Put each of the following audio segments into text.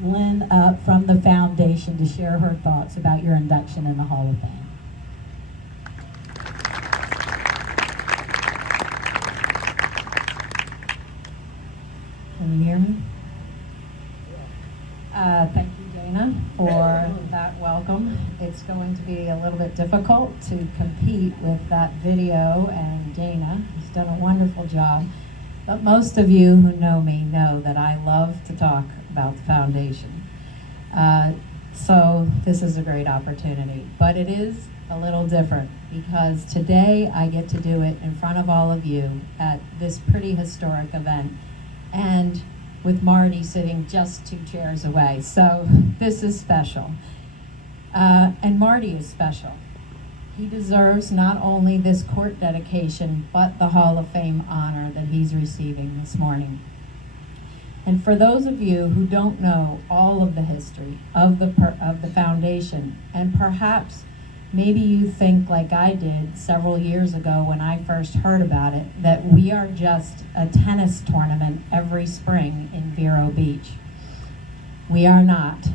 Lynn up from the foundation to share her thoughts about your induction in the Hall of Fame. Can you hear me? Thank you, Dana, for that welcome. It's going to be a little bit difficult to compete with that video, and Dana has done a wonderful job. But most of you who know me know that I love to talk about the foundation. So this is a great opportunity, but it is a little different because today I get to do it in front of all of you at this pretty historic event, and with Mardy sitting just 2 chairs away. So this is special. And Mardy is special. He deserves not only this court dedication, but the Hall of Fame honor that he's receiving this morning. And for those of you who don't know all of the history of the foundation, and perhaps maybe you think like I did several years ago when I first heard about it, that we are just a tennis tournament every spring in Vero Beach. We are not.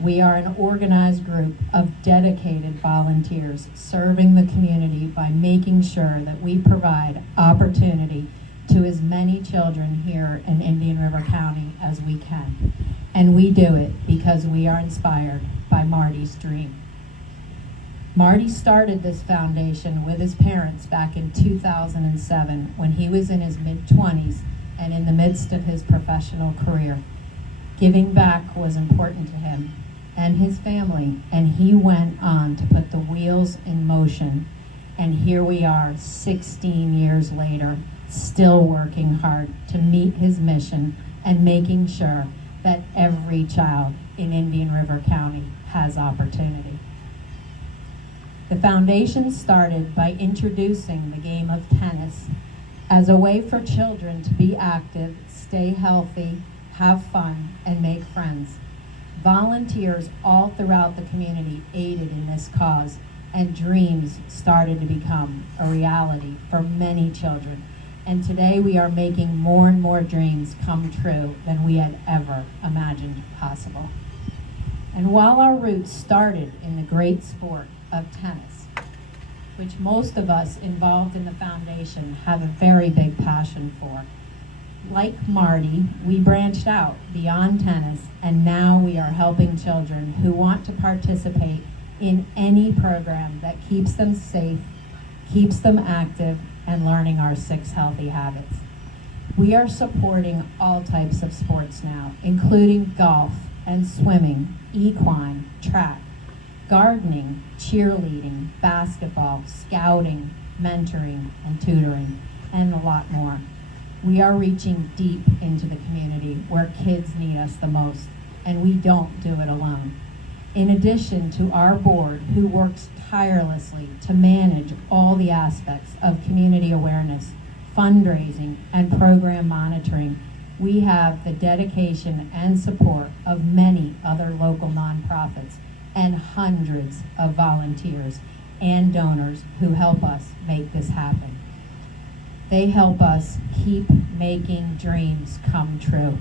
We are an organized group of dedicated volunteers serving the community by making sure that we provide opportunity to as many children here in Indian River County as we can. And we do it because we are inspired by Mardy's dream. Mardy started this foundation with his parents back in 2007 when he was in his mid-20s and in the midst of his professional career. Giving back was important to him and his family, and he went on to put the wheels in motion. And here we are 16 years later, still working hard to meet his mission and making sure that every child in Indian River County has opportunity. The foundation started by introducing the game of tennis as a way for children to be active, stay healthy, have fun, and make friends. Volunteers all throughout the community aided in this cause, and dreams started to become a reality for many children. And today we are making more and more dreams come true than we had ever imagined possible. And while our roots started in the great sport of tennis, which most of us involved in the foundation have a very big passion for, like Mardy, we branched out beyond tennis, and now we are helping children who want to participate in any program that keeps them safe, keeps them active, and learning our 6 healthy habits. We are supporting all types of sports now, including golf and swimming, equine, track, gardening, cheerleading, basketball, scouting, mentoring, and tutoring, and a lot more. We are reaching deep into the community where kids need us the most, and we don't do it alone. In addition to our board, who works tirelessly to manage all the aspects of community awareness, fundraising, and program monitoring, we have the dedication and support of many other local nonprofits and hundreds of volunteers and donors who help us make this happen. They help us keep making dreams come true.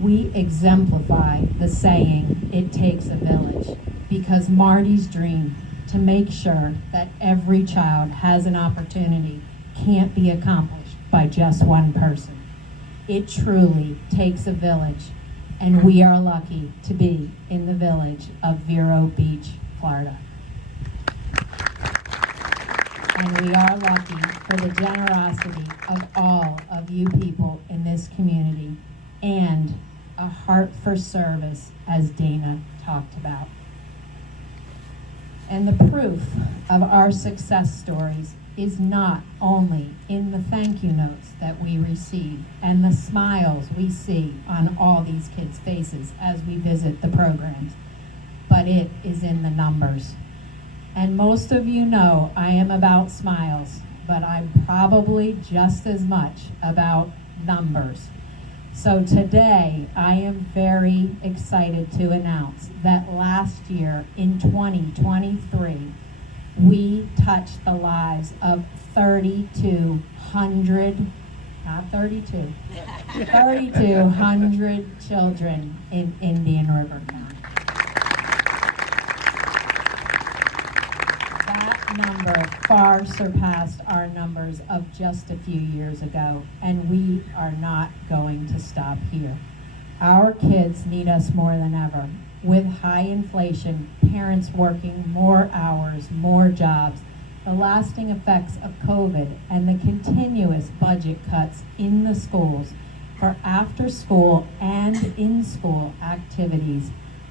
We exemplify the saying, "It takes a village," because Mardy's dream to make sure that every child has an opportunity can't be accomplished by just one person. It truly takes a village, and we are lucky to be in the village of Vero Beach, Florida. And we are lucky for the generosity of all of you people in this community and a heart for service, as Dana talked about. And the proof of our success stories is not only in the thank you notes that we receive and the smiles we see on all these kids' faces as we visit the programs, but it is in the numbers. And most of you know I am about smiles, but I'm probably just as much about numbers. So today, I am very excited to announce that last year in 2023, we touched the lives of 3,200 not 32, 3,200 children in Indian River County. That number far surpassed our numbers of just a few years ago, and we are not going to stop here. Our kids need us more than ever. With high inflation, parents working more hours, more jobs, the lasting effects of COVID, and the continuous budget cuts in the schools for after-school and in-school activities,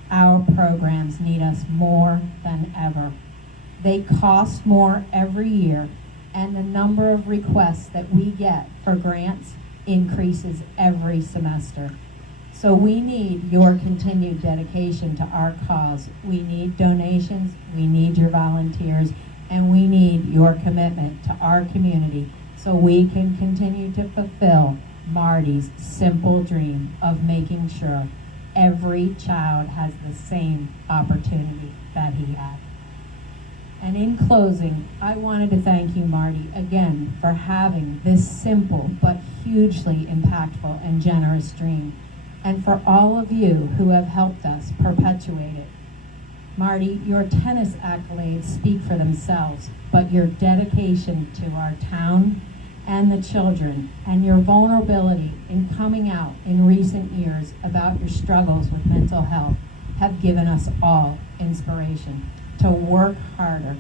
our programs need us more than ever. They cost more every year, and the number of requests that we get for grants increases every semester. So we need your continued dedication to our cause. We need donations, we need your volunteers, and we need your commitment to our community so we can continue to fulfill Marty's simple dream of making sure every child has the same opportunity that he had. And in closing, I wanted to thank you, Mardy, again for having this simple but hugely impactful and generous dream, and for all of you who have helped us perpetuate it. Mardy, your tennis accolades speak for themselves, but your dedication to our town and the children, and your vulnerability in coming out in recent years about your struggles with mental health have given us all inspiration to work harder,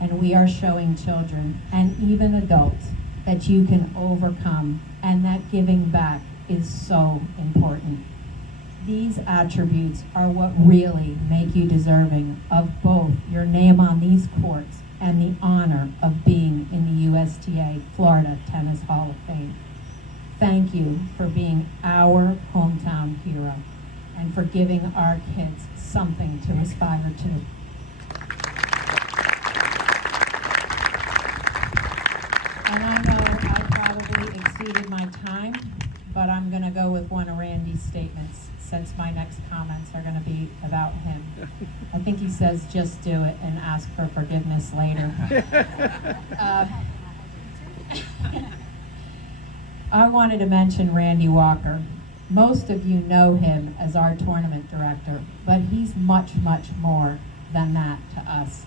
and we are showing children and even adults that you can overcome and that giving back is so important. These attributes are what really make you deserving of both your name on these courts and the honor of being in the USTA Florida Tennis Hall of Fame. Thank you for being our hometown hero and for giving our kids something to aspire to. And I know I probably exceeded my time, but I'm going to go with one of Randy's statements since my next comments are going to be about him. I think he says, just do it and ask for forgiveness later. I wanted to mention Randy Walker. Most of you know him as our tournament director, but he's much, much more than that to us.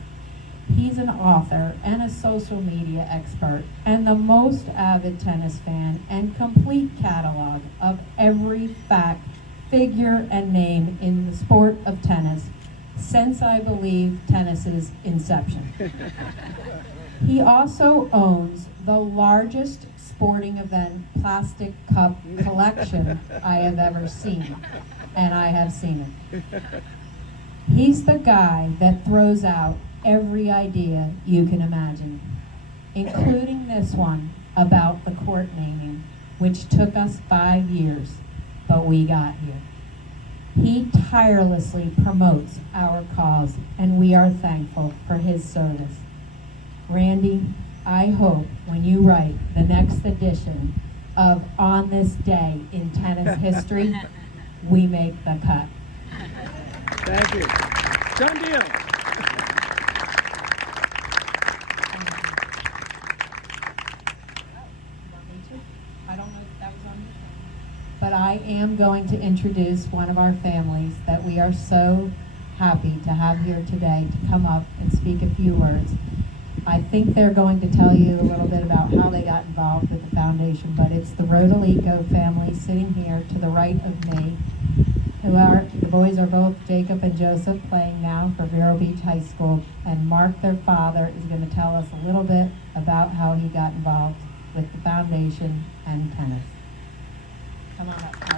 He's an author and a social media expert and the most avid tennis fan and complete catalog of every fact, figure, and name in the sport of tennis since, I believe, tennis's inception. He also owns the largest sporting event plastic cup collection I have ever seen, and I have seen it. He's the guy that throws out every idea you can imagine, including this one about the court naming, which took us 5 years, but we got here. He tirelessly promotes our cause, and we are thankful for his service. Randy, I hope when you write the next edition of On This Day in Tennis History, we make the cut. Thank you. Done deal. But I am going to introduce one of our families that we are so happy to have here today to come up and speak a few words. I think they're going to tell you a little bit about how they got involved with the foundation, but it's the Rodolico family sitting here to the right of me. The boys are both Jacob and Joseph, playing now for Vero Beach High School, and Mark, their father, is going to tell us a little bit about how he got involved with the foundation and tennis. Come on up.